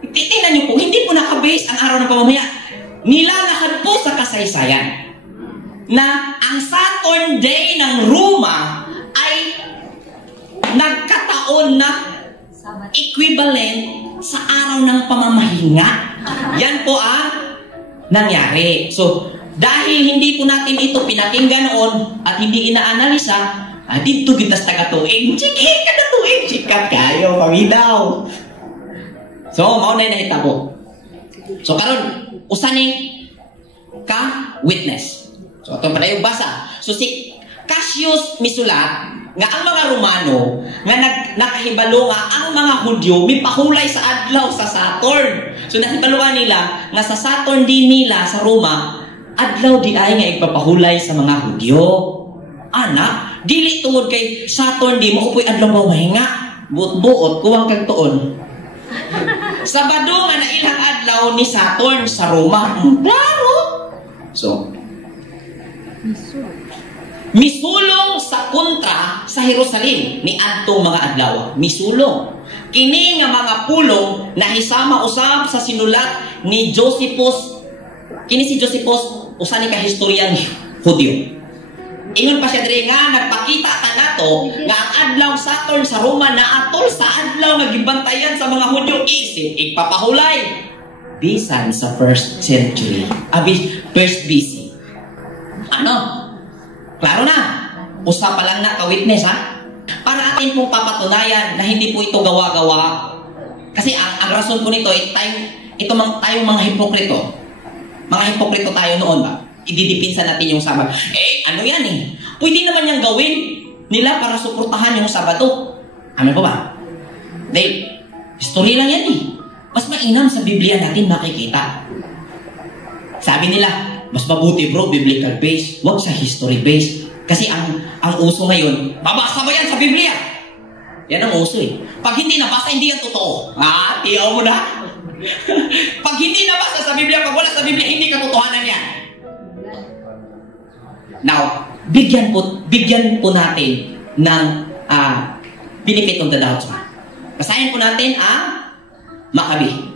Titingnan niyo po, hindi po nakabase ang araw ng pamamaya. Nilalakad po sa kasaysayan na ang Saturn day ng Roma ay nagkataon na equivalent sa araw ng pamamahinga. Yan po ang nangyari. So, dahil hindi po natin ito pinakinggan noon at hindi inaanalisa, dito kita sa taga-tuig. Chiki ka na tuig. Chikat kayo, paminaw. So, maunay na hitabo. So, karon usaning ka-witness. So, ito pa na yung basa. So, si Cassius misulat nga ang mga Romano nga nakahibalo nga ang mga Hudyo may pahulay sa adlaw sa Saturn. So nahibaluan nila nga sa Saturn din nila sa Roma adlaw di ay nga ipapahulay sa mga Hudyo. Ana, dili tungod kay Saturn di mo upoy adlaw mahinga. Buot-buot kuwang kag tuon. Sabado nga na ilang adlaw ni Saturn sa Roma. Klaro. So misulong sa kontra sa Jerusalem ni adtong mga adlaw. Misulong. Kini nga mga pulong nahisama usab sa sinulat ni Josephus. Kini si Josephus usa ni kahistoryan Hudyo. Ingon pa siya diri nga nagpakita ta nato nga ang adlaw Saturn sa Roma naatol sa adlaw nga gibantayan sa mga Hudyo isip ipapahulay bisan sa 1st century. First BC. Ano? Klaro na. Usa pa lang na ka-witness ha. Para atin pong papatunayan na hindi po ito gawa-gawa. Kasi ang rason po nito ay tayong mga hipokrito. Mga hipokrito tayo noon ba? Ididipinsa natin yung Sabado. Ano yan eh? Pwede naman yung gawin nila para suportahan yung Sabado. Ano po ba? Dahil, history lang yan eh. Mas mainam sa Biblia natin makikita. Sabi nila, mas mabuti bro, biblical base, wag sa history base. Kasi ang uso ngayon, babasa ba yan sa Biblia? Yan ang uso eh. Pag hindi nabasa, hindi yan totoo. Tiyaw mo na. Pag hindi nabasa sa Biblia, pag wala sa Biblia, hindi katotohanan yan. Now, bigyan po natin ng benefit of the doubt. Basahin po natin ang Makabi.